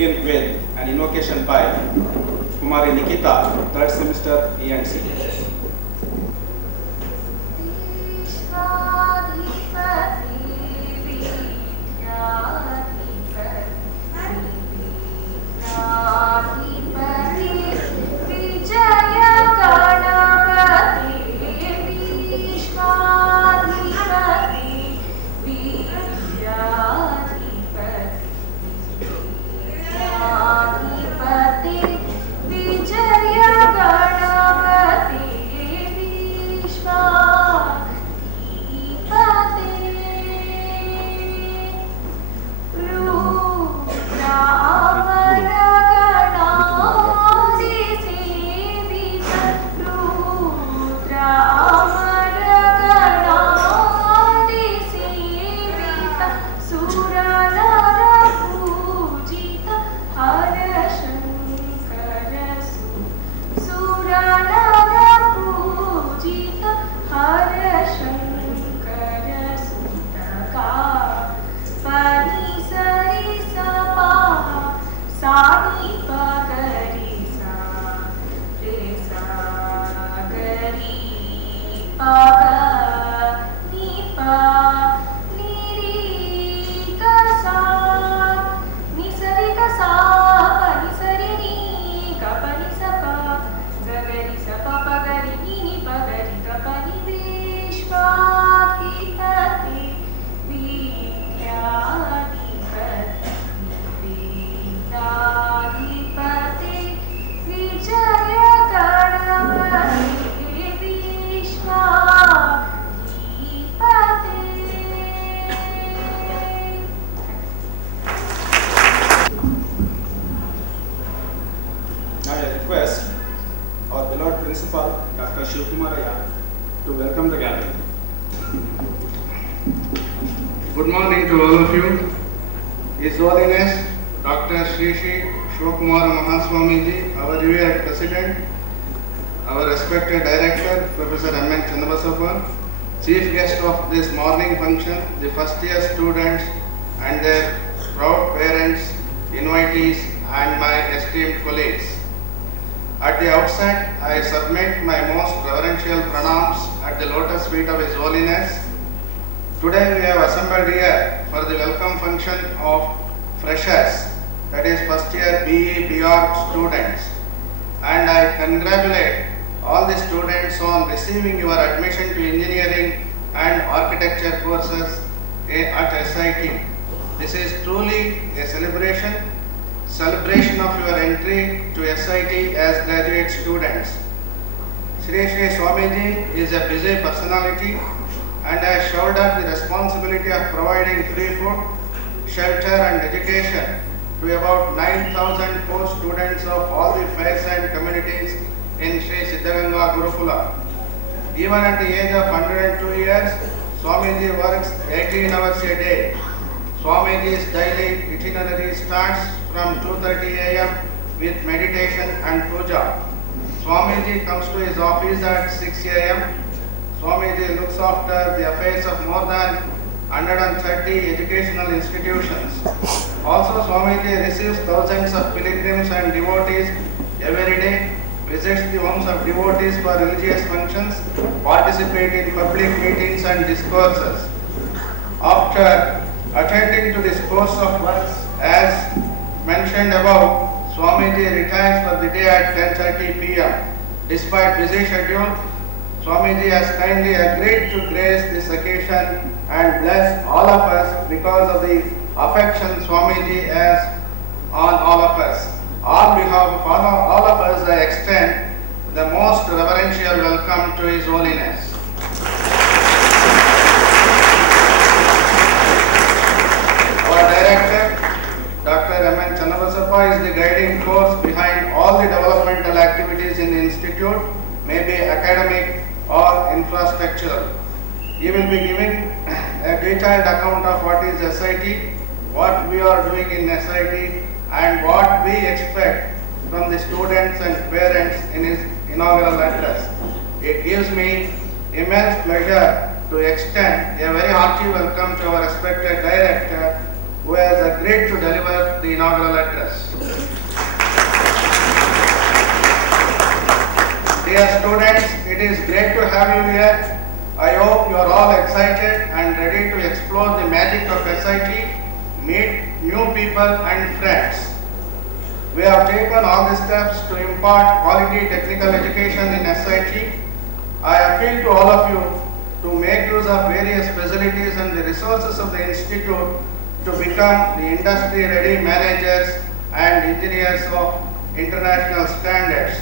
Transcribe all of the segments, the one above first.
begin with an invocation by Kumari Nikita, 3rd semester E&C. To welcome the gathering. Good morning to all of you. His Holiness Dr. Sri Shivkumar Mahaswamiji, our revered President, our respected Director, Professor M.N. Channabasappa, Chief Guest of this morning function, the first year students and their proud parents, invitees and my esteemed colleagues. At the outset, I submit my most reverential pranams at the lotus feet of His Holiness. Today we have assembled here for the welcome function of freshers, that is first year BE BORG students. And I congratulate all the students on receiving your admission to engineering and architecture courses at SIT. This is truly a celebration of your entry to SIT as graduate students. Sri Swamiji is a busy personality and has shouldered the responsibility of providing free food, shelter and education to about 9,000 poor students of all the faiths and communities in Sri Siddhaganga Gurukula. Even at the age of 102 years, Swamiji works 18 hours a day. Swamiji's daily itinerary starts from 2:30 a.m. with meditation and puja. Swamiji comes to his office at 6 a.m. Swamiji looks after the affairs of more than 130 educational institutions. Also, Swamiji receives thousands of pilgrims and devotees every day, visits the homes of devotees for religious functions, participate in public meetings and discourses. After attending to this course of works, as mentioned above, Swamiji retires for the day at 10:30 p.m. Despite busy schedule, Swamiji has kindly agreed to grace this occasion and bless all of us because of the affection Swamiji has on all of us. On behalf of all of us, I extend the most reverential welcome to His Holiness. Our Director, Dr. M.N. Channabasappa, is the guiding force behind all the developmental activities in the Institute, may be academic or infrastructural. He will be giving a detailed account of what is SIT, what we are doing in SIT, and what we expect from the students and parents in his inaugural address. It gives me immense pleasure to extend a very hearty welcome to our respected Director, who has agreed to deliver the inaugural address. Dear students, it is great to have you here. I hope you are all excited and ready to explore the magic of SIT, meet new people and friends. We have taken all the steps to impart quality technical education in SIT. I appeal to all of you to make use of various facilities and the resources of the institute to become the industry-ready managers and engineers of international standards.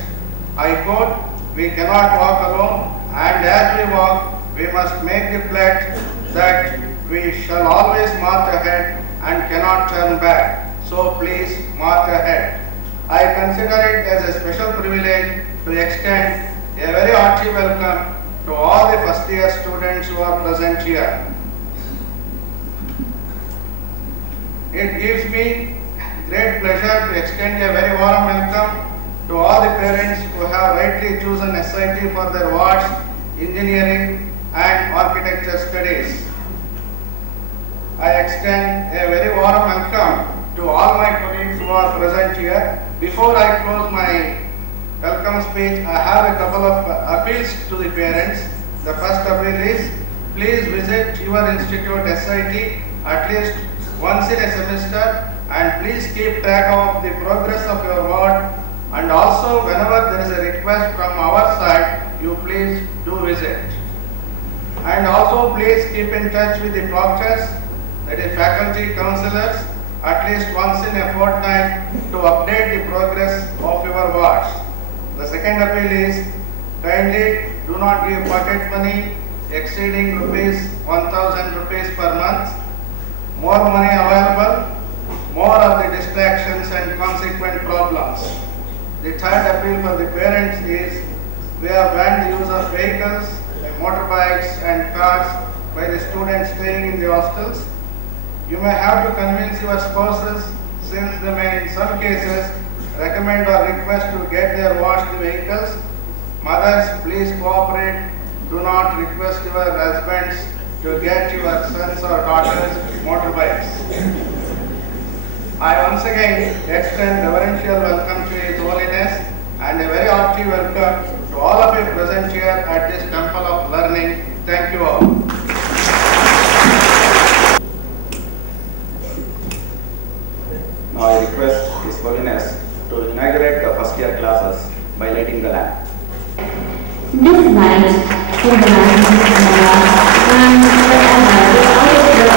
I quote, "We cannot walk alone, and as we walk, we must make the pledge that we shall always march ahead and cannot turn back. So please march ahead." I consider it as a special privilege to extend a very hearty welcome to all the first year students who are present here. It gives me great pleasure to extend a very warm welcome to all the parents who have rightly chosen SIT for their wards, engineering and architecture studies. I extend a very warm welcome to all my colleagues who are present here. Before I close my welcome speech, I have a couple of appeals to the parents. The first appeal is, please visit your institute SIT at least once in a semester, and please keep track of the progress of your ward, and also whenever there is a request from our side, you please do visit. And also please keep in touch with the proctors, that is faculty counselors, at least once in a fortnight to update the progress of your wards. The second appeal is, kindly do not give pocket money exceeding ₹1,000 per month. More money available, more of the distractions and consequent problems. The third appeal for the parents is, we have banned the use of vehicles, motorbikes and cars by the students staying in the hostels. You may have to convince your spouses, since they may in some cases recommend or request to get their washed vehicles. Mothers, please cooperate. Do not request your husbands to get your sons or daughters motorbikes. I once again extend reverential welcome to His Holiness and a very hearty welcome to all of you present here at this temple of learning. Thank you all. Now I request His Holiness to inaugurate the first year classes by lighting the lamp. This light symbolizes Noah and forever will always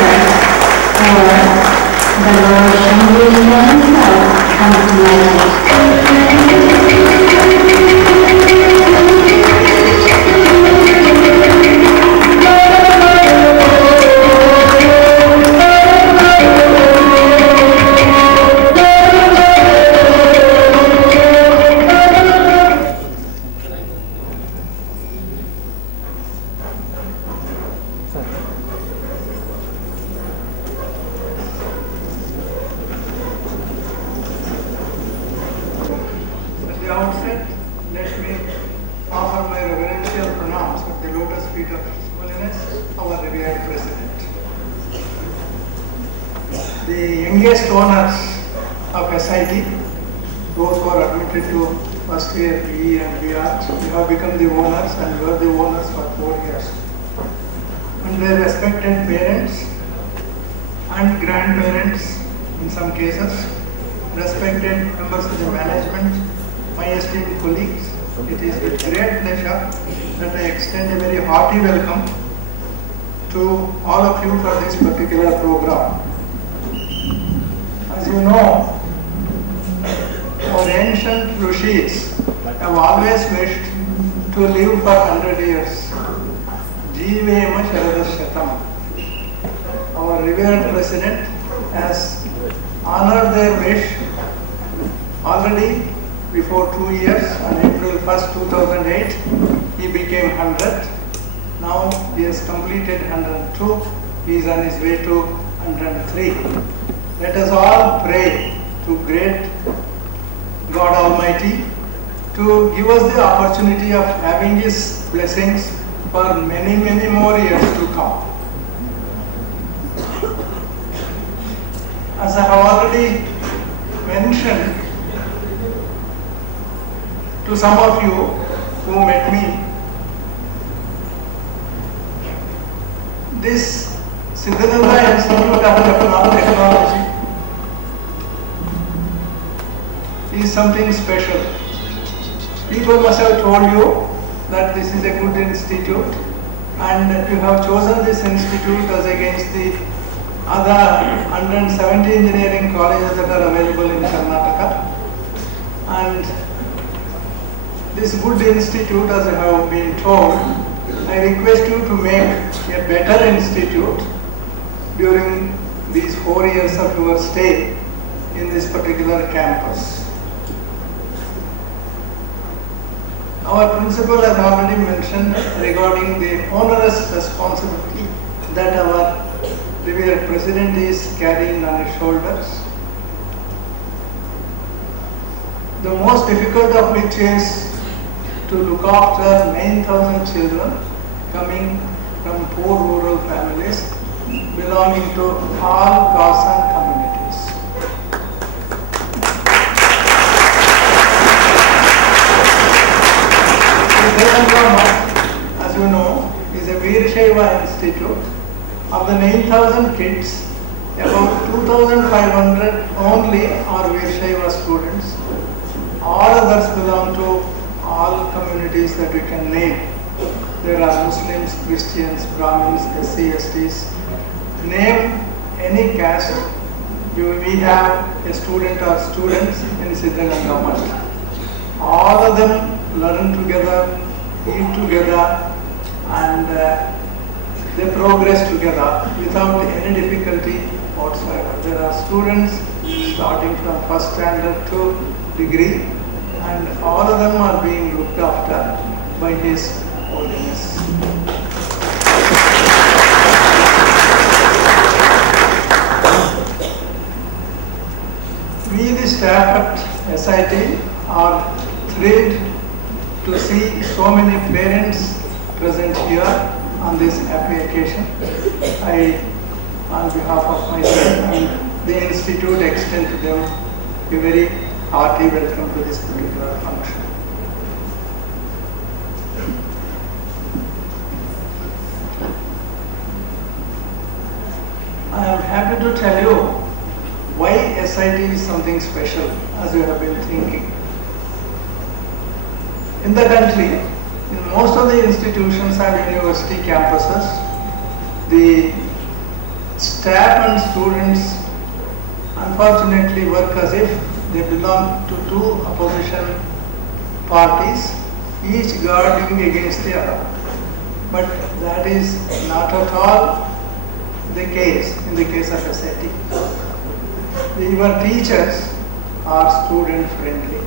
or the Lord shall himself comes to light it. At the outset, let me offer my reverential pronouns at the lotus feet of His Holiness, our revered President. The youngest owners of SIT, those who are admitted to first year PE and BR, you have become the owners and were the owners for 4 years. And their respected parents and grandparents in some cases, respected members of the management, my esteemed colleagues, it is with great pleasure that I extend a very hearty welcome to all of you for this particular program. As you know, our ancient rishis have always wished to live for 100 years. Jeevema Sharadashatam. Our revered President has honored their wish already before 2 years. On April 1st, 2008, he became 100. Now he has completed 102. He is on his way to 103. Let us all pray to great God Almighty to give us the opportunity of having His blessings for many, many more years to come. As I have already mentioned to some of you, who met me, this Siddhananda Institute of Technology is something special. People must have told you that this is a good institute and that you have chosen this institute as against the other 170 engineering colleges that are available in Karnataka. And this good institute, as I have been told, I request you to make a better institute during these 4 years of your stay in this particular campus. Our principal has already mentioned regarding the onerous responsibility that our revered president is carrying on his shoulders. The most difficult of which is to look after 9,000 children coming from poor rural families belonging to all castes and communities. As you know, is a Veershaiva institute. Of the 9,000 kids, about 2,500 only are Veershaiva students. All others belong to all communities that you can name. There are Muslims, Christians, Brahmins, SC, STs. Name any caste, we have a student or students in Siddhananda. All of them learn together, eat together, and they progress together without any difficulty whatsoever. There are students starting from first standard to degree, and all of them are being looked after by His Holiness. We, the staff at SIT, are thrilled to see so many parents present here on this happy occasion. I, on behalf of myself and the Institute, extend to them a very hearty welcome to this particular function. I am happy to tell you why SIT is something special, as you have been thinking. In the country, in most of the institutions and university campuses, the staff and students unfortunately work as if they belong to two opposition parties, each guarding against the other. But that is not at all the case in the case of SIT. Your teachers are student friendly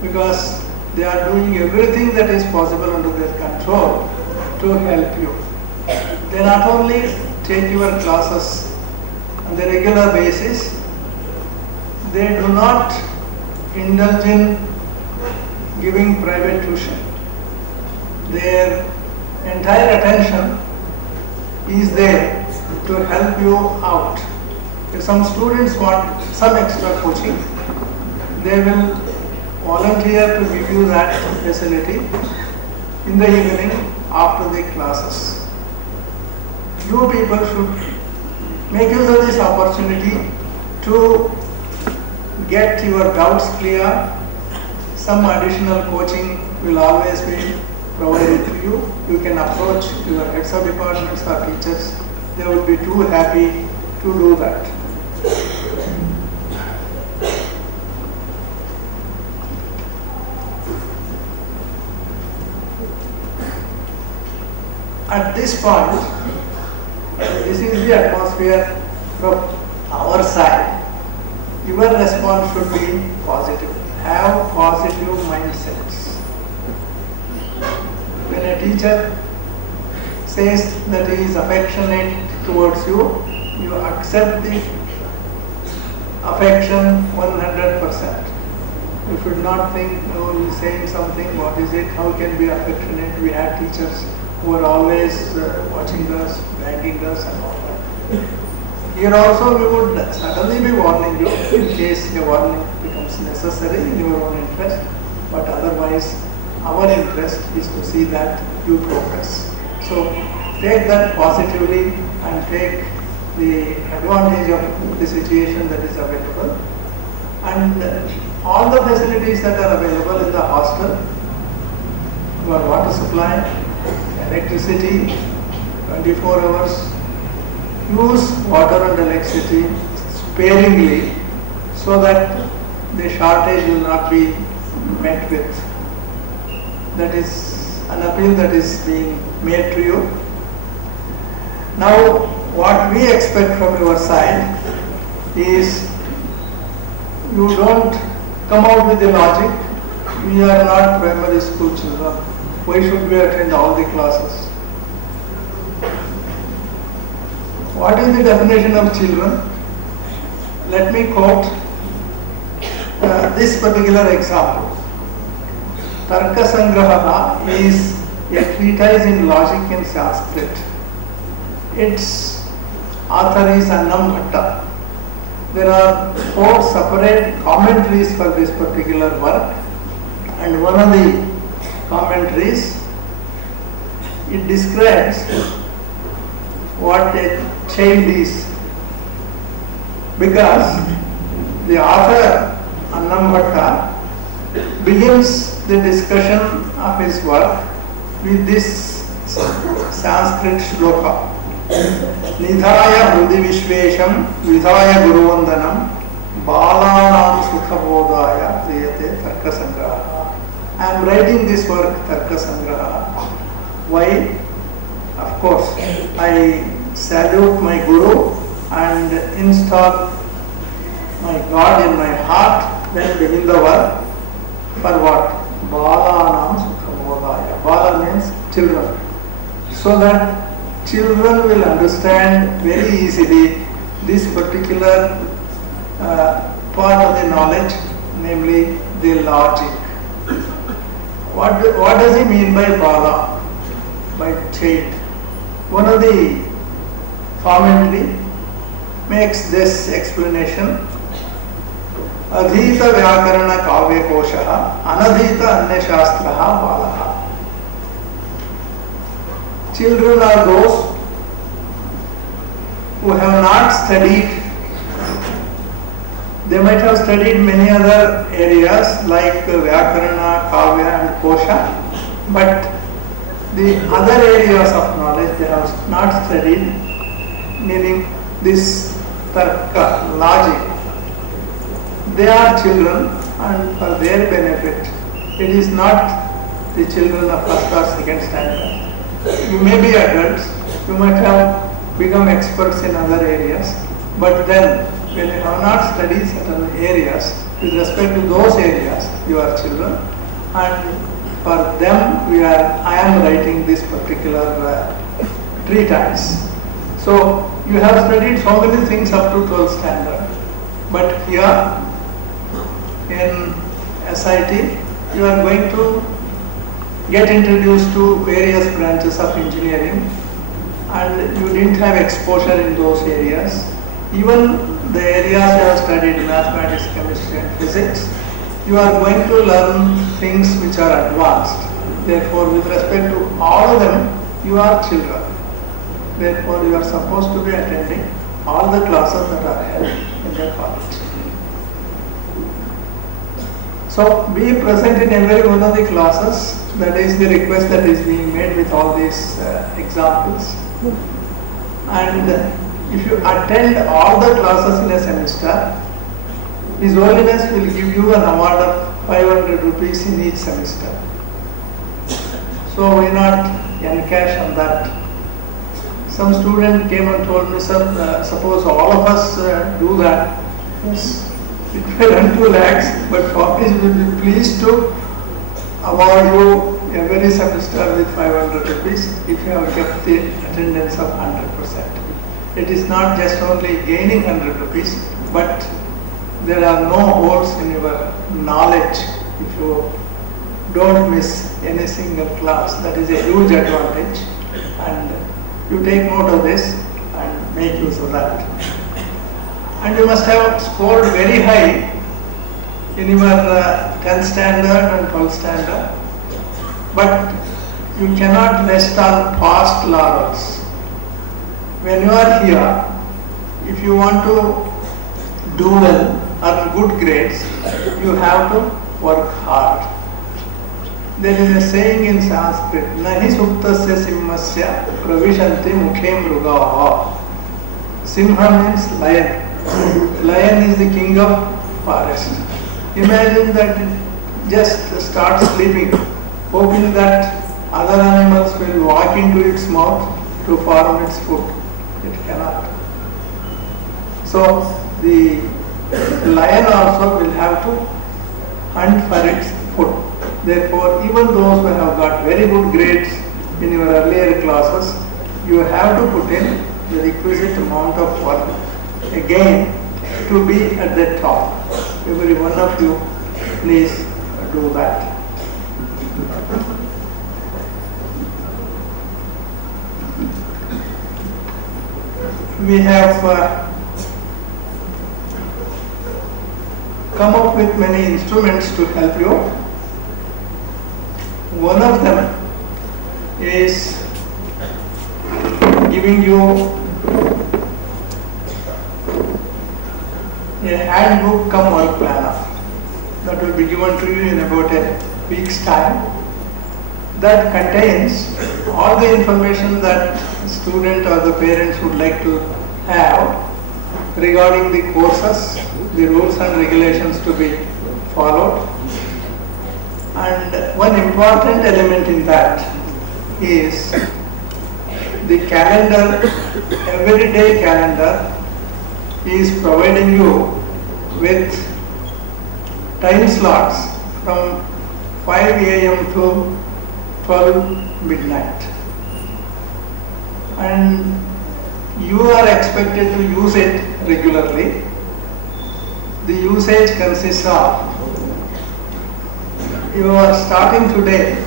because they are doing everything that is possible under their control to help you. They not only take your classes on the regular basis, they do not indulge in giving private tuition. Their entire attention is there to help you out. If some students want some extra coaching, they will volunteer to give you that facility in the evening after the classes. You people should make use of this opportunity to get your doubts clear. Some additional coaching will always be provided to you. You can approach your heads of departments or teachers. They will be too happy to do that. At this point, this is the atmosphere from our side. Your response should be positive. Have positive mindsets. When a teacher says that he is affectionate towards you, you accept the affection 100%. You should not think, oh, he is saying something, what is it, how can we be affectionate? We have teachers who are always watching us, nagging us and all that. Here also we would certainly be warning you in case a warning becomes necessary in your own interest, but otherwise our interest is to see that you progress. So take that positively and take the advantage of the situation that is available, and all the facilities that are available in the hostel, your water supply, electricity, 24 hours, use water and electricity sparingly so that the shortage will not be met with. That is an appeal that is being made to you. Now, what we expect from your side is you don't come out with the logic. We are not primary school children. Why should we attend all the classes? What is the definition of children? Let me quote this particular example. Tarka Sangraha is a treatise in logic in Sanskrit. Its author is Annam Bhatta. There are 4 separate commentaries for this particular work, and one of the commentaries, it describes what a child is, because the author Annam Bhatta begins the discussion of his work with this Sanskrit shloka. Nidhaya Hrudi Vishvesham Vidhaya Guruvandanam Balanam Sukhabodhaya Priyate Tarka Sangraha. I am writing this work Tarka Sangraha. Why? Of course, I salute my Guru and install my God in my heart, then begin the work. For what? Balanam Sukhabodhaya. Bala means children. So that children will understand very easily this particular part of the knowledge, namely the logic. What does he mean by Bala? By child. One of the commentary makes this explanation. Adhita Vyakarana Kavya Koshaha Anadhita Anya Shastraha Balaha. Children are those who have not studied. They might have studied many other areas like Vyakarana, Kavya and Kosha, but the other areas of knowledge they have not studied, meaning this Tarka, logic. They are children, and for their benefit, it is not the children of first or second standard. You may be adults, you might have become experts in other areas, but then when you have not studied certain areas, with respect to those areas, you are children, and for them I am writing this particular treatise. So you have studied so many things up to 12th standard, but here in SIT you are going to get introduced to various branches of engineering, and you didn't have exposure in those areas. Even the areas you have studied, mathematics, chemistry and physics, you are going to learn things which are advanced. Therefore, with respect to all of them, you are children. Therefore, you are supposed to be attending all the classes that are held in the college. So, be present in every one of the classes. That is the request that is being made with all these examples. And if you attend all the classes in a semester, His Holiness will give you an award of 500 rupees in each semester. So why not encash on that? Some student came and told me, sir, suppose all of us do that. Yes, it will run 2 lakhs, but Fortis will be pleased to award you every semester with 500 rupees if you have kept the attendance of 100%. It is not just only gaining 100 rupees, but there are no holes in your knowledge if you don't miss any single class. That is a huge advantage, and you take note of this and make use of that. And you must have scored very high in your 10th standard and 12th standard. but you cannot rest on past laurels. When you are here, if you want to do well, earn good grades, you have to work hard. There is a saying in Sanskrit, Nahi suktasya simhasya pravishanti mukhe mrugaha. Simha means lion. Lion is the king of forest. Imagine that it just starts sleeping, hoping that other animals will walk into its mouth to form its food. It cannot. So the lion also will have to hunt for its food. Therefore, even those who have got very good grades in your earlier classes, you have to put in the requisite amount of work again to be at the top. Every one of you, please do that. We have come up with many instruments to help you. One of them is giving you a handbook come work planner that will be given to you in about a week's time. That contains all the information that the student or the parents would like to have regarding the courses, the rules and regulations to be followed. And one important element in that is the calendar, everyday calendar is providing you with time slots from 5 a.m. to 12 midnight. And you are expected to use it regularly. The usage consists of, you are starting today,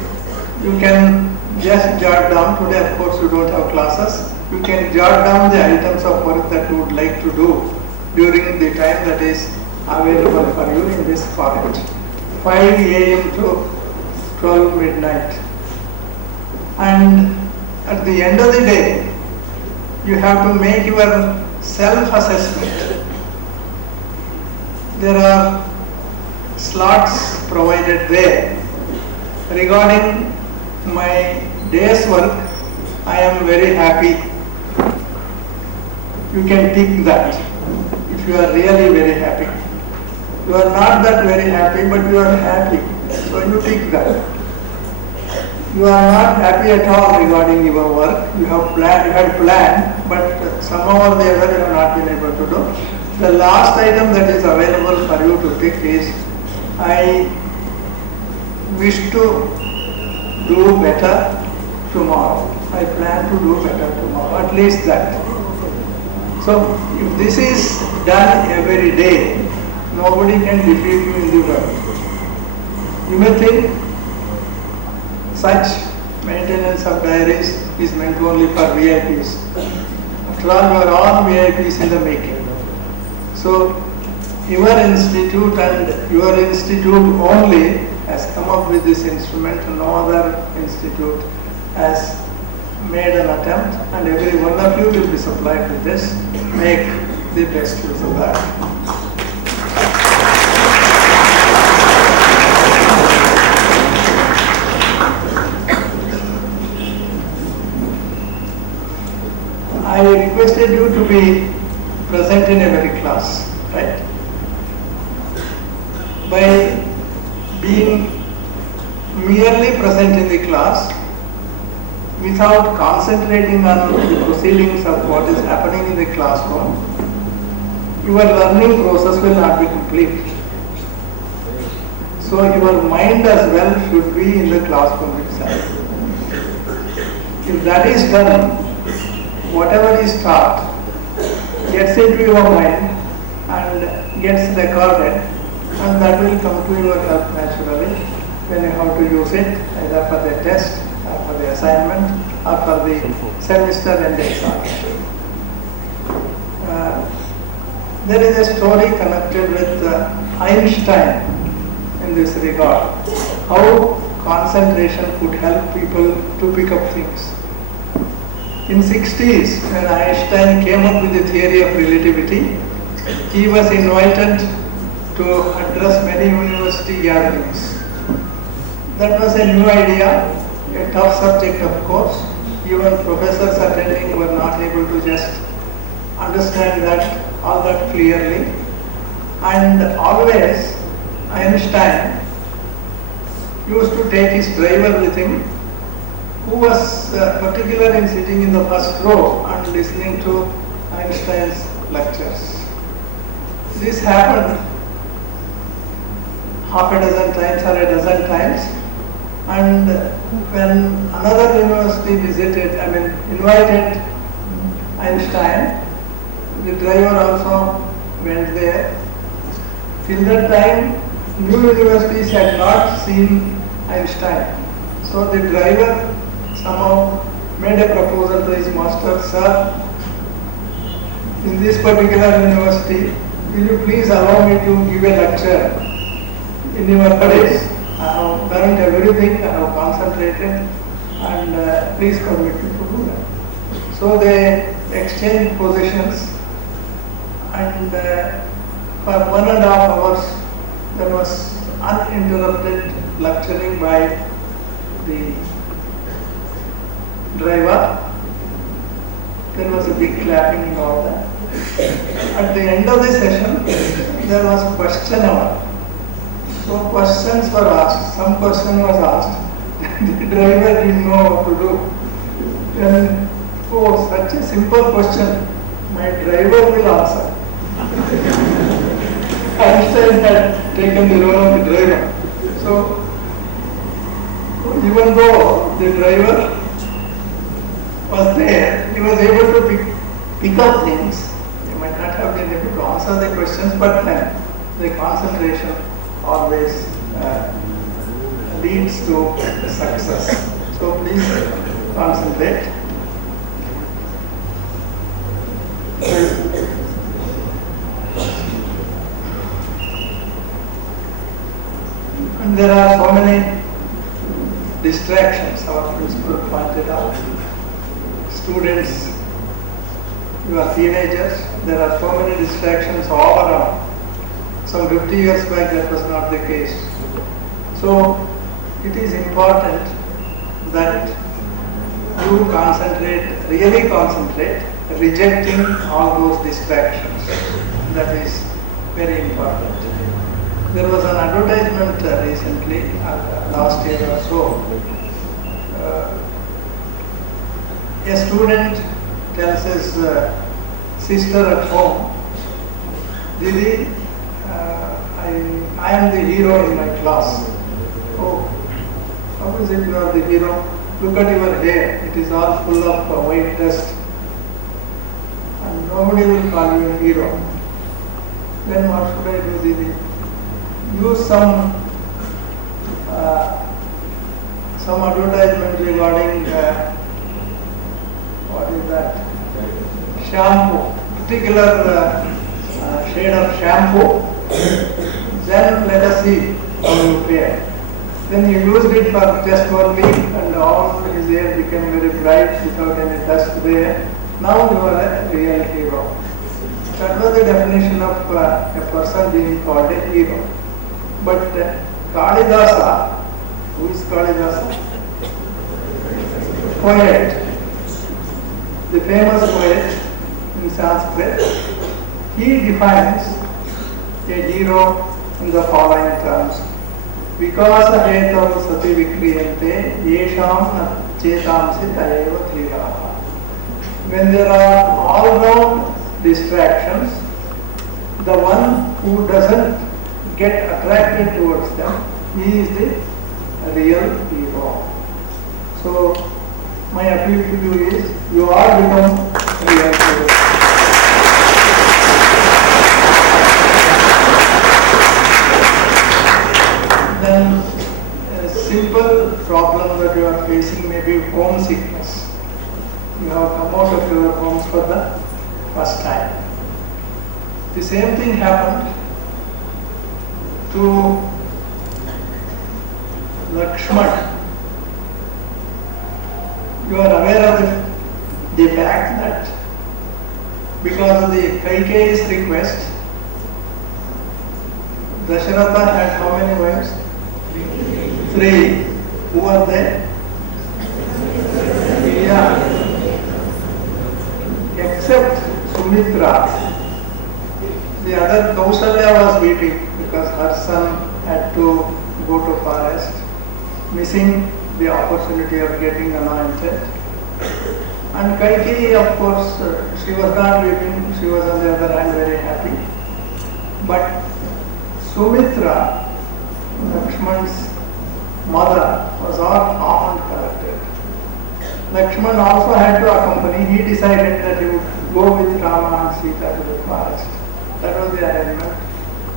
you can just jot down, today of course you don't have classes, you can jot down the items of work that you would like to do during the time that is available for you in this college. 5 a.m. to 12 midnight. And at the end of the day, you have to make your self-assessment. There are slots provided there. Regarding my day's work, I am very happy. You can tick that if you are really very happy. You are not that very happy, but you are happy. So you tick that. You are not happy at all regarding your work. You have planned, but somehow or the other you have not been able to do. The last item that is available for you to tick is, I wish to do better tomorrow. I plan to do better tomorrow, at least that. So if this is done every day, nobody can defeat you in the world. You may think such maintenance of diaries is meant only for VIPs. After all, you are all VIPs in the making. So your institute and your institute only has come up with this instrument. No other institute has made an attempt, and every one of you will be supplied with this. Make the best use of that. I requested you to be present in every class, right? By being merely present in the class without concentrating on the proceedings of what is happening in the classroom, your learning process will not be complete. So your mind as well should be in the classroom itself. If that is done, whatever is taught gets into your mind and gets recorded, and that will come to your help naturally when you have to use it, either for the test or for the assignment or for the semester end exam. There is a story connected with Einstein in this regard. How concentration could help people to pick up things. In 60s, when Einstein came up with the theory of relativity, he was invited to address many university gatherings. That was a new idea, a tough subject of course. Even professors attending were not able to just understand that all that clearly. And always Einstein used to take his driver with him, who was particular in sitting in the first row and listening to Einstein's lectures. This happened half a dozen times or a dozen times, and when another university invited Einstein, the driver also went there. Till that time, new universities had not seen Einstein. So the driver somehow made a proposal to his master, "Sir, in this particular university, will you please allow me to give a lecture in your place? I have learned everything, I have concentrated, and please permit me to do that." So they exchanged positions, and for 1.5 hours there was uninterrupted lecturing by the driver. There was a big clapping and all that. At the end of the session, there was question hour. So questions were asked. Some question was asked. The driver didn't know what to do. And oh, such a simple question. My driver will answer. Einstein had taken the role of the driver. So even though the driver was there, he was able to pick up things. He might not have been able to answer the questions, but then the concentration always leads to success. So please concentrate. And there are so many distractions, our principal pointed out. Students, you are teenagers, there are so many distractions all around. Some 50 years back that was not the case. So it is important that you concentrate, really concentrate, rejecting all those distractions. That is very important. There was an advertisement recently, last year or so. A student tells his sister at home, "Didi, I am the hero in my class." "Oh, how is it you are the hero? Look at your hair, it is all full of white dust. And nobody will call you a hero." "Then what should I do, Didi?" "Use some advertisement regarding what is that? Shampoo, particular shade of shampoo. Then let us see how you fare." Then he used it for just 1 week, and all his hair became very bright without any dust there. Now you are a real hero. That was the definition of a person being called a hero. But Kalidasa, who is Kalidasa? Poet, the famous poet in Sanskrit, he defines a hero in the following terms: "Vikasa hetav sati vikriyante yesham chetamsi tayeva dhiraha." When there are all-round distractions, the one who doesn't get attracted towards them, he is the real hero. So my appeal to you is, you are become real heroes. Then a simple problem that you are facing may be homesickness. You have come out of your homes for the first time. The same thing happened to Lakshman. You are aware of the fact that because of the Kaikeyi's request, Dasharatha had how many wives? 3. Who were they? Yeah. Except Sumitra, the other Kausalya was weeping because her son had to go to forest, missing the opportunity of getting anointed. And Kaikeyi, of course, she was not weeping, she was on the other hand very happy. But Sumitra, Lakshman's mother, was all calm and collected. Lakshman also had to accompany. He decided that he would go with Rama and Sita to the forest. That was the arrangement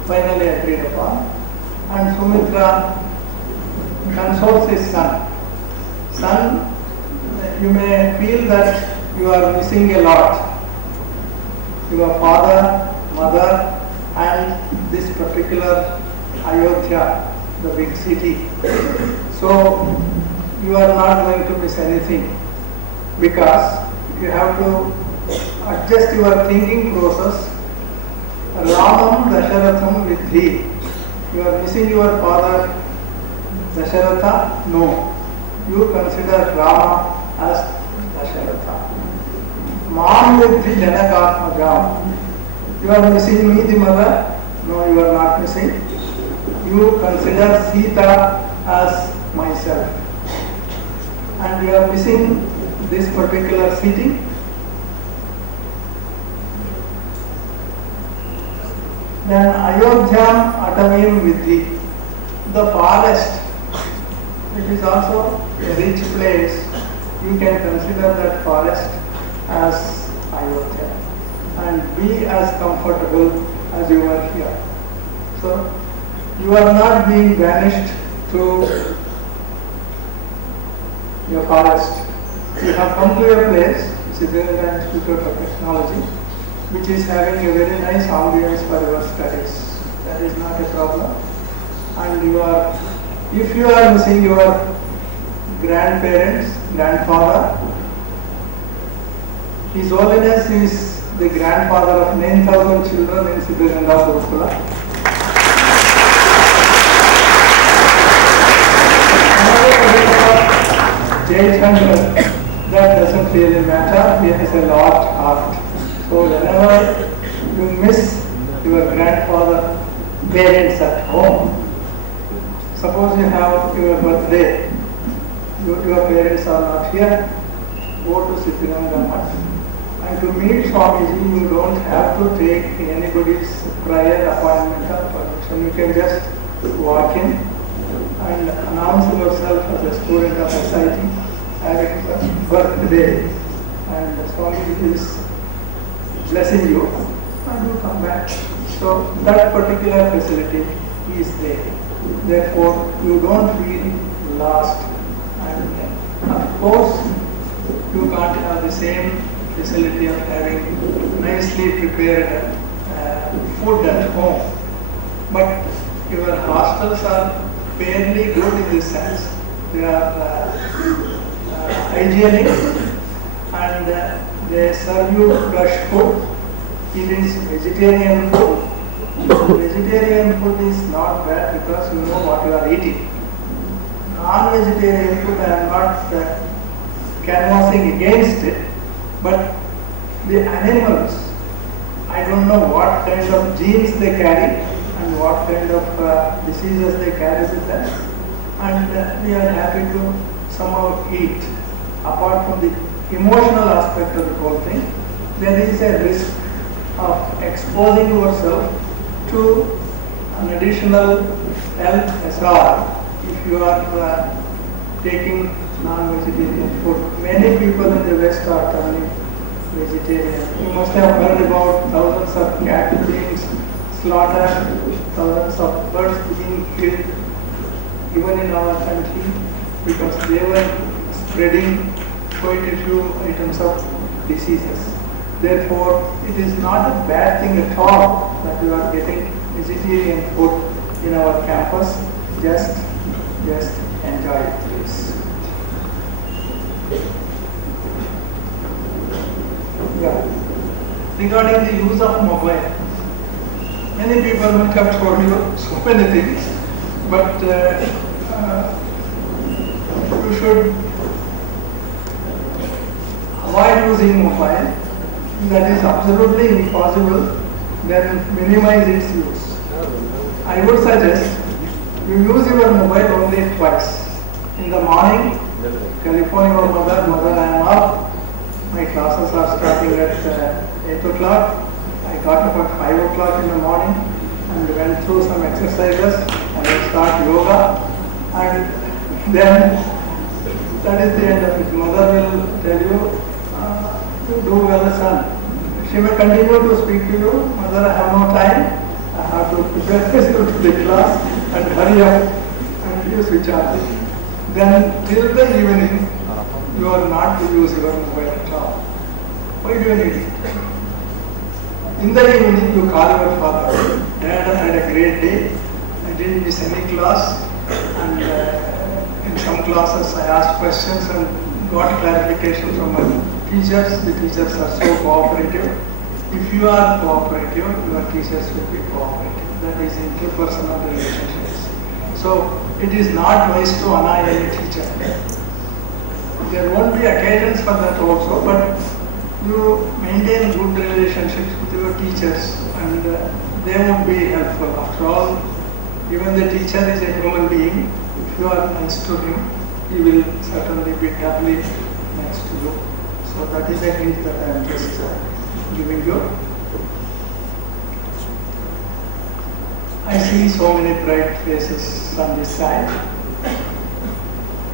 finally agreed upon. And Sumitra consoles his son. Son, you may feel that you are missing a lot. Your father, mother, and this particular Ayodhya, the big city. So you are not going to miss anything because you have to adjust your thinking process. Ramam Dasharatham Vidhi. You are missing your father Dasharatha? No. You consider Rama as Dasharatha. Mam Vidhi Janakatmajam. You are missing me, the mother? No, you are not missing. You consider Sita as myself. And you are missing this particular city. Then Ayodhyam Atavim Vidhi. The forest, which is also a rich place, you can consider that forest as Ayodhya and be as comfortable as you are here. So you are not being banished to your forest. You have come to a place, Siddhartha Institute of Technology, which is having a very nice ambience for your studies. That is not a problem. And if you are missing your grandparents, grandfather, His Holiness is the grandfather of 9,000 children in Siddhartha Gurukula. Jayachandra, that doesn't really matter, he has a large heart. So whenever you miss your grandfather, parents at home, suppose you have your birthday, your parents are not here, go to Siddhartha Math. And to meet Swamiji, you don't have to take anybody's prior appointment or permission. You can just walk in and announce yourself as a student of SIT, having a birthday, and Swamiji is blessing you, and you come back. So that particular facility is there. Therefore, you don't feel lost. And of course, you can't have the same facility of having nicely prepared food at home. But your hostels are fairly good in this sense. They are hygienic and they serve you fresh food. It is vegetarian food. Vegetarian food is not bad because you know what you are eating. Non-vegetarian food, I am not canvassing against it, but the animals, I don't know what kind of genes they carry and what kind of diseases they carry with them, and we are happy to somehow eat. Apart from the emotional aspect of the whole thing, there is a risk of exposing yourself to an additional health hazard if you are taking non-vegetarian food. Many people in the West are turning vegetarian. You must have heard about thousands of cattle being slaughtered, thousands of birds being killed, even in our country, because they were spreading quite a few items of diseases. Therefore, it is not a bad thing at all that you are getting vegetarian food in our campus. Just enjoy. enjoy it, please. Yeah. Regarding the use of mobile, many people will have told you so many things, but you should avoid using mobile. That is absolutely impossible. Then minimize its use. I would suggest you use your mobile only twice. In the morning, telephone your mother, I am up. My classes are starting at 8 o'clock. I got up at 5 o'clock in the morning and went through some exercises. I will start yoga, and then that is the end of it. Mother will tell you, you do well, son. She may continue to speak to you, mother, I have no time. I have to prepare you to the class and hurry up, and you switch off. Then till the evening, you are not to use your mobile at all. Why do you need it? In the evening, you call your father. Dad, I had a great day. I didn't miss any class. And in some classes, I asked questions and got clarification from my teachers. The teachers are so cooperative. If you are cooperative, your teachers will be cooperative. That is interpersonal relationships. So it is not wise to annoy any teacher. There won't be occasions for that also, but you maintain good relationships with your teachers, and they would be helpful. After all, even the teacher is a human being. If you are nice to him, he will certainly be doubly nice to you. So that is a hint that I am just giving you. I see so many bright faces on this side.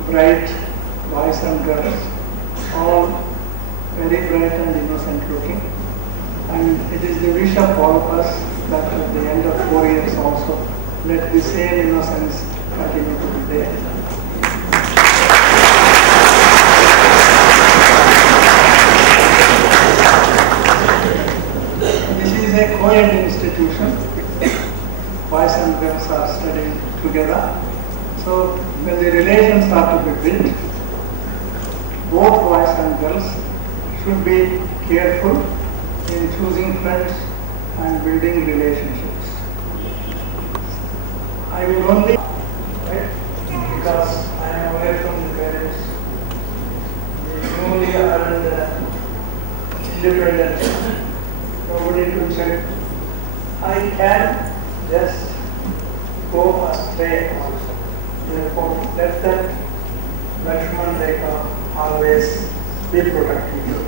Bright boys and girls, all very bright and innocent looking. And it is the wish of all of us that at the end of 4 years also, let the same innocence continue to be there. This is a co-ed institution. Boys and girls are studying together. So when the relations are to be built, both boys and girls should be careful in choosing friends and building relationships. I will only, right, because I am away from the parents, the newly earned independence, nobody to check. I can just go astray also. Therefore, let that Lakshman Rekha always be protective.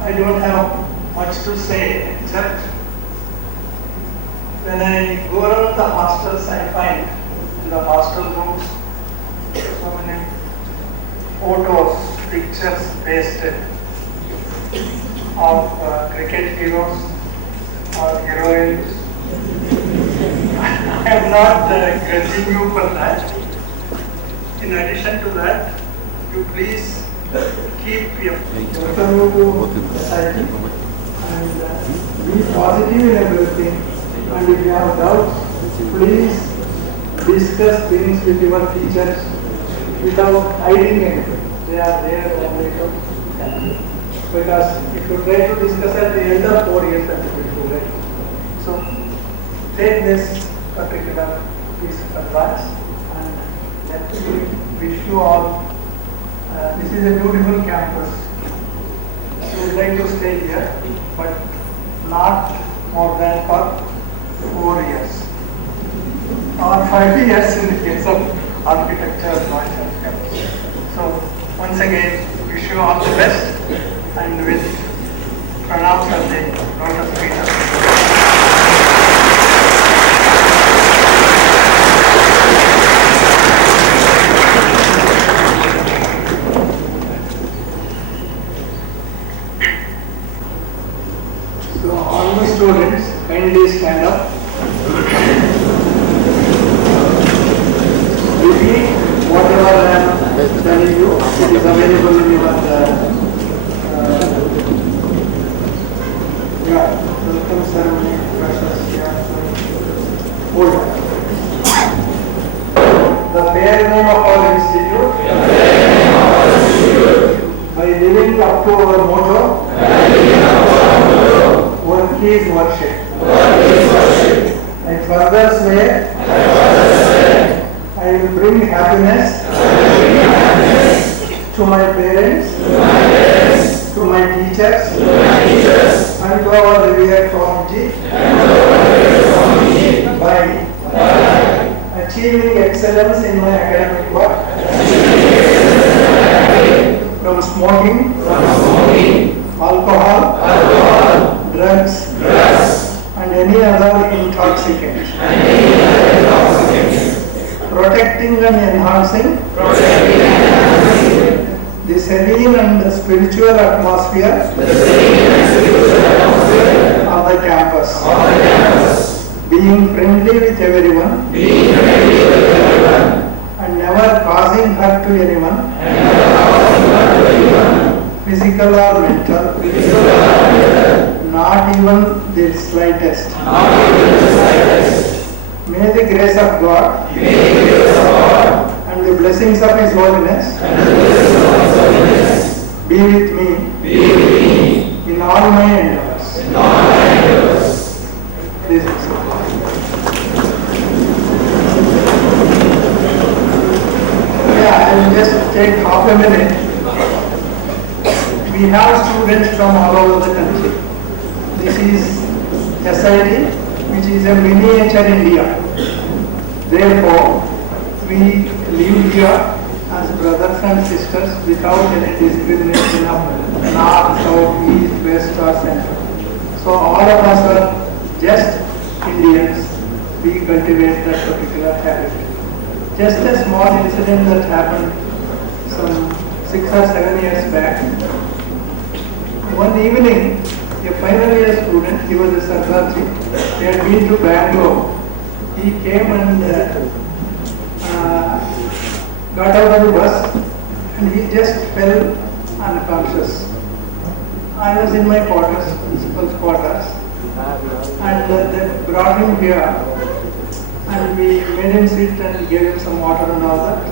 I don't have much to say except when I go around the hostels, I find in the hostel rooms so many photos, pictures pasted of cricket heroes or heroines. I am not grudging you for that. In addition to that, you please keep your society and be positive in everything. And if you have doubts, please discuss things with your teachers without hiding anything. They are there only to help. Because if you try to discuss at the end of 4 years, that will be too late. So take this particular piece of advice and let me wish you all. This is a beautiful campus. We would like to stay here, but not more than for 4 years or 5 years in the case of architecture campus. So once again, wish you all the best, and with pranams at the lotus feet. So all the students kindly stand up. Repeat whatever I am telling you. It is available in your welcome ceremony, precious hold. The fair name of our institute, by living up to our motto, work is worship. I further say, I will bring happiness to my parents, to my teachers, and to our revered Swamiji by achieving excellence in my academic work, from smoking, alcohol, drugs, and any other intoxicant, protecting and enhancing the serene and spiritual atmosphere of the campus, being friendly with everyone, and never causing hurt to anyone, physical or mental, not even the slightest. May the grace of God and the blessings of His Holiness be with me in all my endeavors. Please be seated. I will just take half a minute. We have students from all over the country. This is SIT, which is a miniature India. Therefore, we live here as brothers and sisters without any discrimination of north, south, east, west or central. So all of us are just Indians. We cultivate that particular habit. Just a small incident that happened some 6 or 7 years back. One evening, a final year student, he was a Sardarji, he had been to Bangalore. He came and got out of the bus and he just fell unconscious. I was in my quarters, principal's quarters, and they brought him here and we made him sit and gave him some water and all that.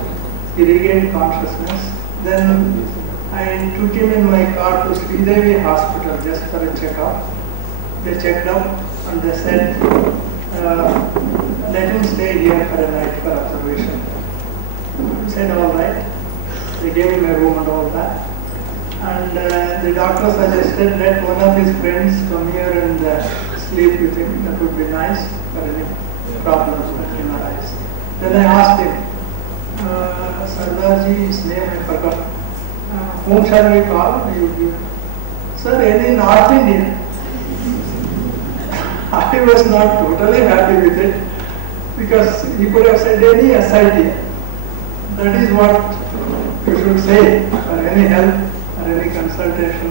He regained consciousness. Then I took him in my car to Sridevi hospital just for a checkup. They checked up and they said, let him stay here for a night for observation. He said, all right. They gave him a room and all that. And the doctor suggested let one of his friends come here and sleep with him. That would be nice for any problems that can arise. Then I asked him, Sardarji, his name I forgot. Whom shall we call? Sir, any North Indian. I was not totally happy with it because he could have said any SIT. That is what you should say for any help or any consultation.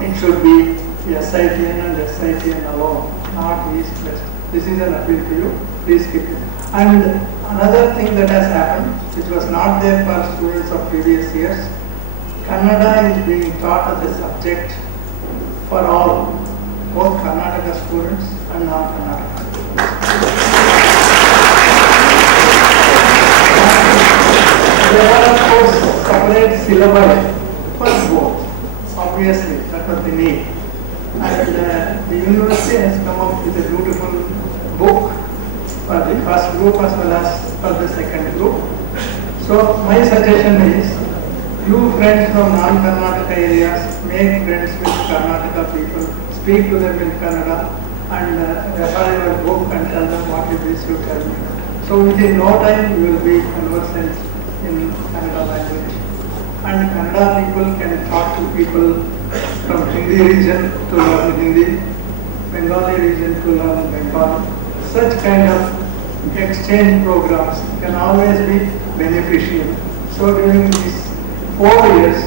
It should be SITN and SITN alone, not East West. This is an appeal to you. Please keep it. And another thing that has happened, which was not there for students of previous years, Kannada is being taught as a subject for all, both Karnataka students and non-Karnataka students. There are of course separate syllabi for both. Obviously, that was the need. And the university has come up with a beautiful book for the first group as well as for the second group. So my suggestion is, you friends from non-Karnataka areas, make friends with Karnataka people, speak to them in Kannada and refer your book and tell them what it is you tell me. So within no time you will be conversant in Kannada language. And Kannada people can talk to people from Hindi region to learn Hindi, Bengali region to learn Bengali. Such kind of exchange programs can always be beneficial. So during these 4 years,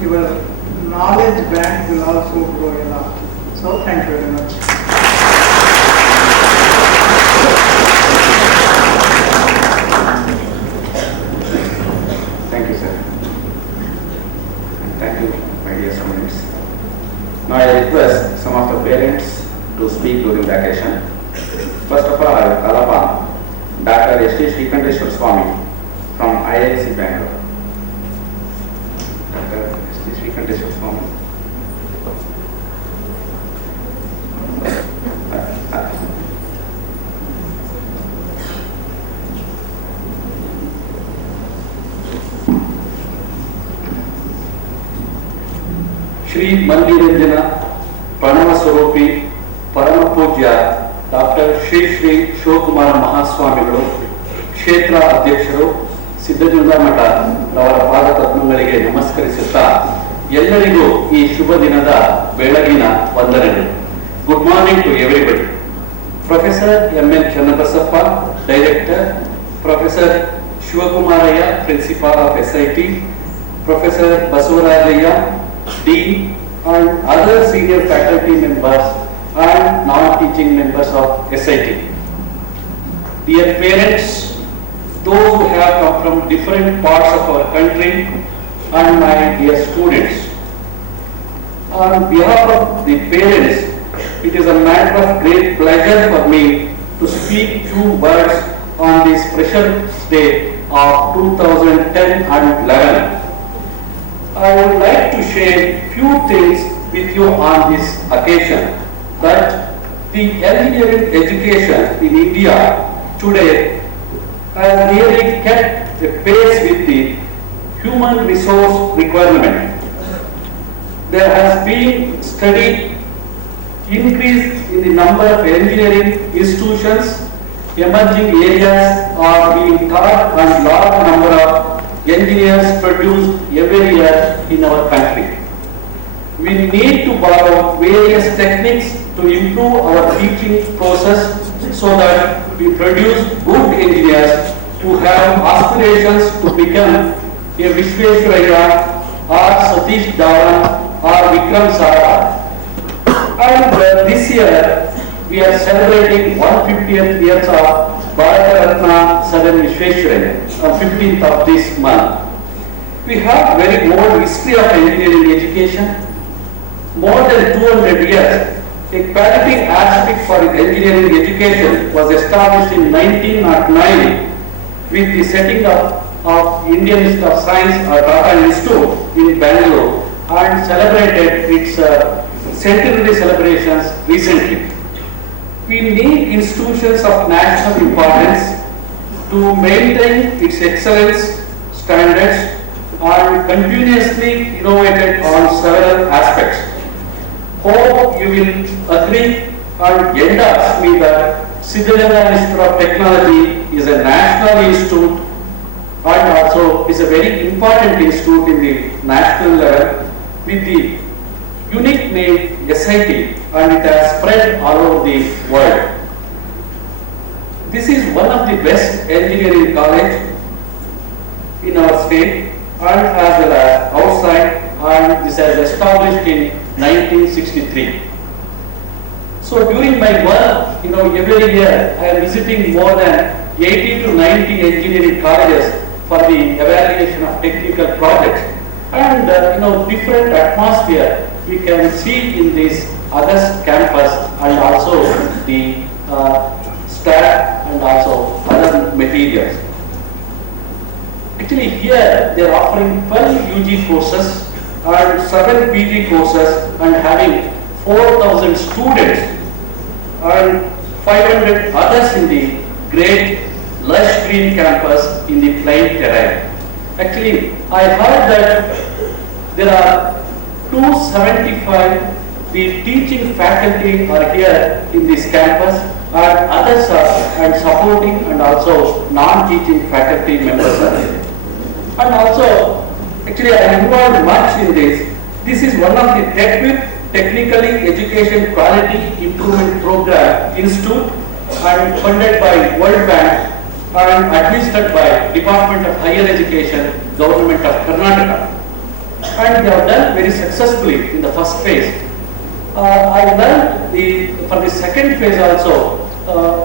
your knowledge bank will also grow a lot. So thank you very much. Thank you, sir. Thank you, my dear students. Now I request some of the parents First of all, I will call upon Dr. S. T. Srikanteshwar Swami from IIC Bangalore. Dr. S. T. Srikanteshwar Swami. Shri ಮಂದಿರಂಜನ ಪ್ರಣವ ಸ್ವರೂಪಿ ಪರಮ ಪೂಜ್ಯ doctor Shri Shri Shivakumara ಮಹಾಸ್ವಾಮಿಗಳು ಕ್ಷೇತ್ರ ಅಧ್ಯಕ್ಷರು ಸಿದ್ಧಗಂಗಾ ಮಠ ಅವರ ಪಾದಪದ್ಮಗಳಿಗೆ ನಮಸ್ಕರಿಸುತ್ತಾ ಎಲ್ಲರಿಗೂ ಈ ಶುಭ ದಿನದ ಬೆಳಗಿನ ವಂದನೆಗಳು. Good morning to everybody. Professor M N. Channabasappa, director, professor Shivakumaraiah, principal of SIT, professor Basavarajaiah, Dean, and other senior faculty members and non-teaching members of SIT. Dear parents, those who have come from different parts of our country, and my dear students. On behalf of the parents, it is a matter of great pleasure for me to speak few words on this precious day of 2010 and 11. I would like to share few things with you on this occasion, that the engineering education in India today has nearly kept a pace with the human resource requirement. There has been steady increase in the number of engineering institutions. Emerging areas are being taught and large number of engineers produced every year in our country. We need to borrow various techniques to improve our teaching process so that we produce good engineers who have aspirations to become a Vishweshwaraya or Satish Dhawan or Vikram Sarabhai. And this year we are celebrating 150th years of Bharata Ratna Sir Vishweshwaraya on 15th of this month. We have very old history of engineering education. More than 200 years, a quality aspect for engineering education was established in 1909 with the setting up of Indian Institute of Science or Tata Institute in Bangalore and celebrated its centenary celebrations recently. We need institutions of national importance to maintain its excellence standards and continuously innovated on several aspects. Hope you will agree and endorse me that Siddhartha Institute of Technology is a national institute and also is a very important institute in the national level with the unique name SIT, and it has spread all over the world. This is one of the best engineering college in our state and as well as outside, and this was established in 1963. So during my work, every year I am visiting more than 80 to 90 engineering colleges for the evaluation of technical projects, and different atmosphere we can see in this August campus and also the staff and also other materials. Actually here they are offering 12 UG courses and 7 PG courses and having 4,000 students and 500 others in the great lush green campus in the plain terrain. Actually I heard that there are 275 the teaching faculty are here in this campus and others are and supporting and also non-teaching faculty members are here. And also actually I am involved much in this. This is one of the technically education quality improvement program institute and funded by World Bank and administered by Department of Higher Education, Government of Karnataka. And they have done very successfully in the first phase. I learned for the second phase also,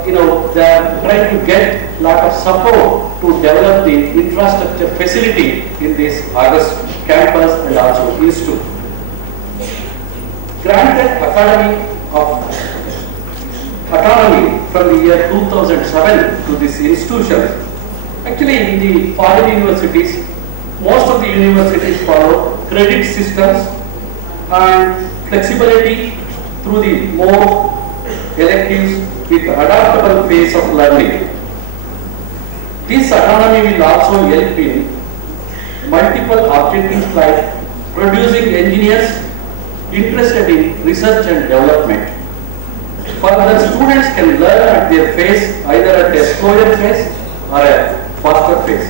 they are trying to get lot of support to develop the infrastructure facility in this August campus and also institute. Granted Academy of autonomy from the year 2007 to this institution. Actually, in the foreign universities, most of the universities follow credit systems and flexibility through the more electives with adaptable pace of learning. This autonomy will also help in multiple objectives like producing engineers interested in research and development. Further, students can learn at their pace, either at a slower pace or a faster pace.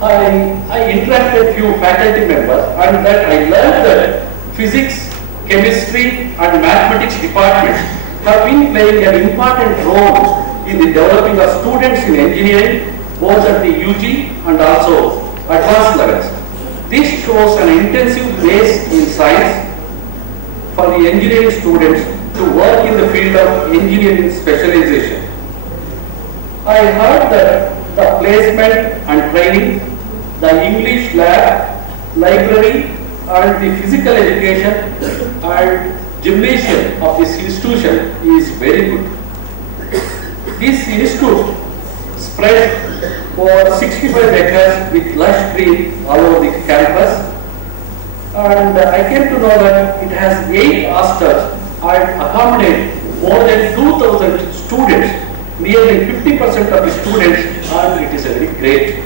I interacted few faculty members and that I learned that physics, chemistry and mathematics departments have been playing an important role in the developing of students in engineering, both at the UG and also advanced levels. This shows an intensive base in science for the engineering students to work in the field of engineering specialization. I heard that the placement and training, the English lab, library and the physical education and gymnasium of this institution is very good. This institute spread over 65 acres with lush green all over the campus, and I came to know that it has 8 hostels and accommodate more than 2,000 students, nearly 50% of the students, and it is very great.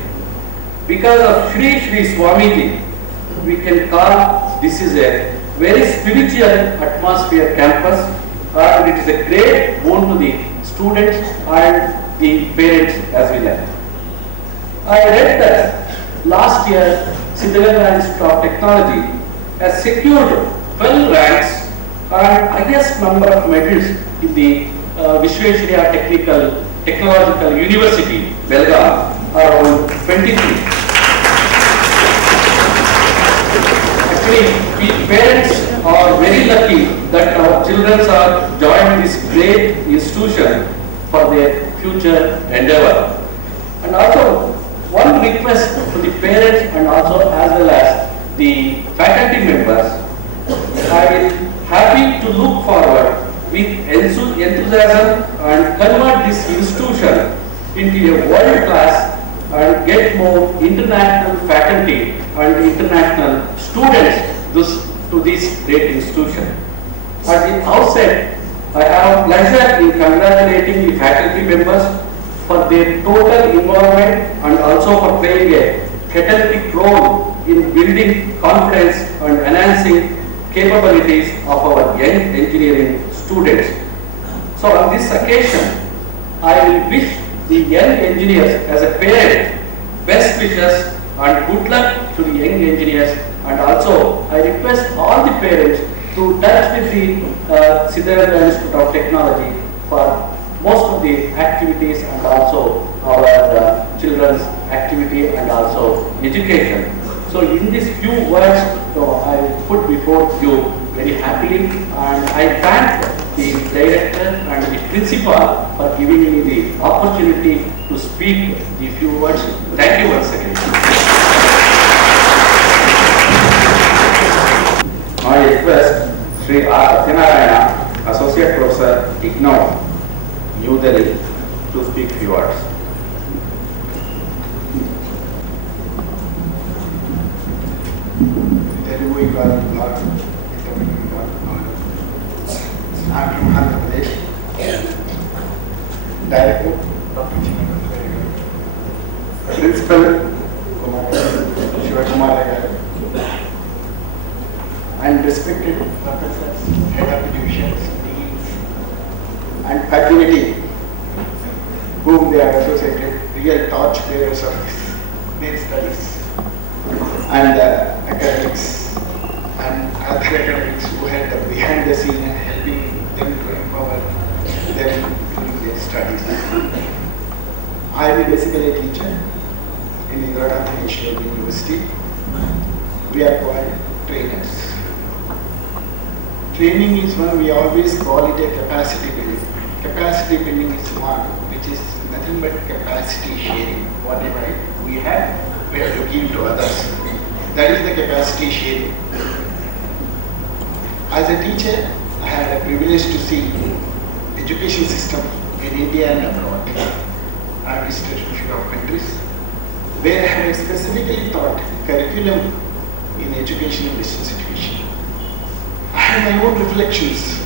Because of Shri Swamiji, we can call this is a very spiritual atmosphere campus, and it is a great boon to the students and the parents as well. I read that last year Siddhartha Institute of Technology has secured 12 ranks and highest number of medals in the Vishweshwarya Technological University, Belgaum, around 23. Actually, we parents are very lucky that our children are joined this great institution for their future endeavor. And also, one request to the parents and also as well as the faculty members, I will happy to look forward with enthusiasm and convert this institution into a world class and get more international faculty and international students to this great institution. At the outset, I have pleasure in congratulating the faculty members for their total involvement and also for playing a catalytic role in building confidence and enhancing capabilities of our young engineering students. So on this occasion, I will wish the young engineers as a parent best wishes and good luck to the young engineers, and also I request all the parents to touch with the Siddhartha Institute of Technology for most of the activities and also our children's activity and also education. So in these few words, I put before you very happily, and I thank the director and the principal for giving me the opportunity to speak the few words. Thank you once again. I request Sri R. Satyanarayana, Associate Professor, IGNOU, New Delhi, to speak few words. I'm from Andhra Pradesh. Director, Dr. Principal, Shivakumar, and respected professors, head of divisions, deans, and faculty whom they are associated, real torch bearers of their studies, and academics and other academics who had the behind the scene and helping them to empower them during their studies. I am basically a teacher in the Karnataka National University. We are called trainers. Training is one, we always call it a capacity building. Capacity building is one which is nothing but capacity sharing. Whatever we have to give to others. That is the capacity sharing. As a teacher, I had a privilege to see education system in India and abroad. I have visited a few of countries where I have specifically taught curriculum in education and distance education. I have my own reflections,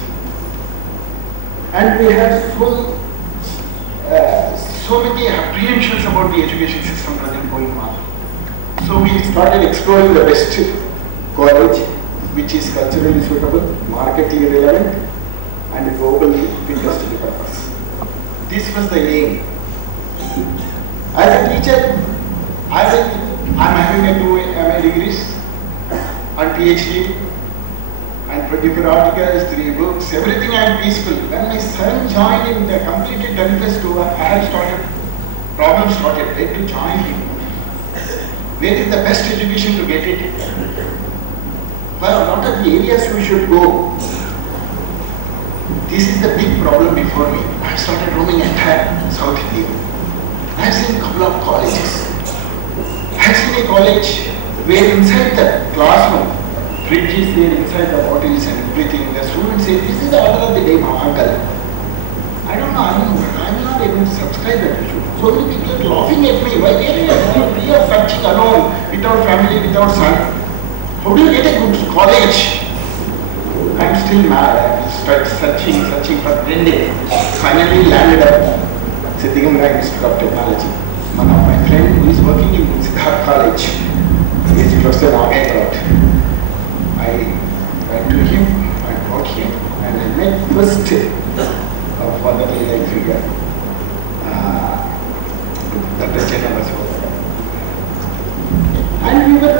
and we have so many apprehensions about the education system present going on. So we started exploring the best college which is culturally suitable, markedly relevant, and globally fitness to the purpose. This was the aim. As a teacher, I'm having 2 MA degrees and PhD and 24 articles, 3 books, everything I am peaceful. When my son joined in the completed 10 plus 2, I had problems started, where to join him. Where is the best education to get it? Well, what are the areas we should go? This is the big problem before me. I started roaming entire South India. I have seen a couple of colleges. I have seen a college where inside the classroom, fridge is there, inside the bottles and everything. The students say, this is the order of the day, uncle. I don't know, I'm not able to subscribe that issue. So many people are laughing at me. Why we are searching alone, without family, without son? How do you get a good college? I'm still mad. I started searching for 10 days. Finally landed up Siddhigam Institute of Technology. One of my friends who is working in Siddharth College is Professor Nagendra. I went to him, I brought him, and I met first fatherly like figure, Dr. Chenna Baswara. And we were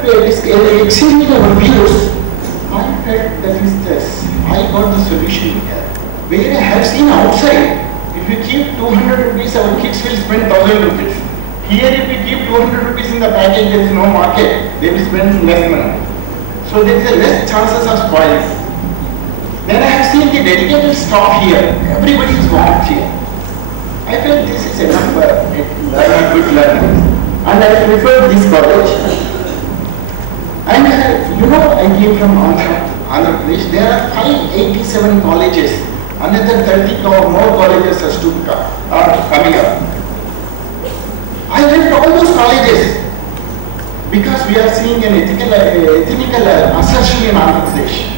exchanging our views. I felt that is this. I got the solution here. Where I have seen outside, if you keep 200 rupees, our kids will spend 1000 rupees. Here, if we keep 200 rupees in the package, there is no market. They will spend less money. So there is a less chances of spoiling. Then I have seen the dedicated staff here. Everybody is warmed here. I felt this is enough for a good learner. And I prefer this college. And I came from Andhra Pradesh. There are 587 colleges. Another 30 or more colleges are coming up. I left all those colleges because we are seeing an ethnical assertion in Andhra Pradesh.